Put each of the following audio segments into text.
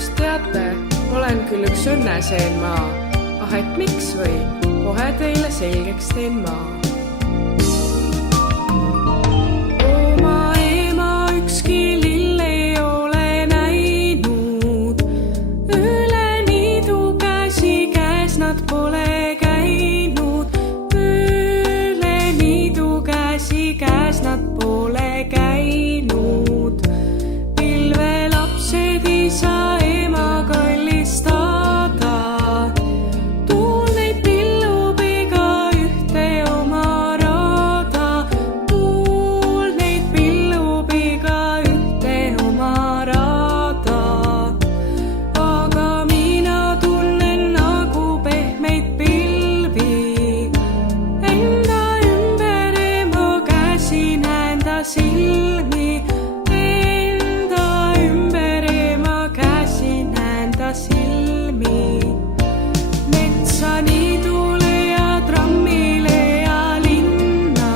kas teate, olen küll üks õnneseen maa, ah et miks või, kohe teile selgeks teen ma. Oma ema ükski lill ei ole näinud, üle niidu käsikäes nad pole käinud, üle niidu käsikäes nad pole käinud. Pilvelapsed isa ema kallistada, tuul neid pillub iga ühte oma rada, tuul neid pillub iga ühte oma rada. Aga mina tunnen nagu pehmeid pilvi, enda ümber ema käsi näen ta silmi, enda ümber ema käsi näen ta silmi. Metsa niidule ja trammile ja linna,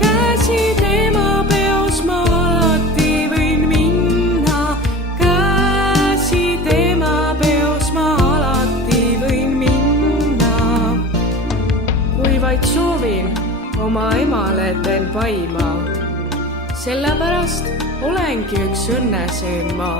käsi tema peos ma alati võin minna, käsi tema peos ma alati võin minna. Kui vaid soovin, oma emale teen paima, sellepärast olengi üks õnneseen ma.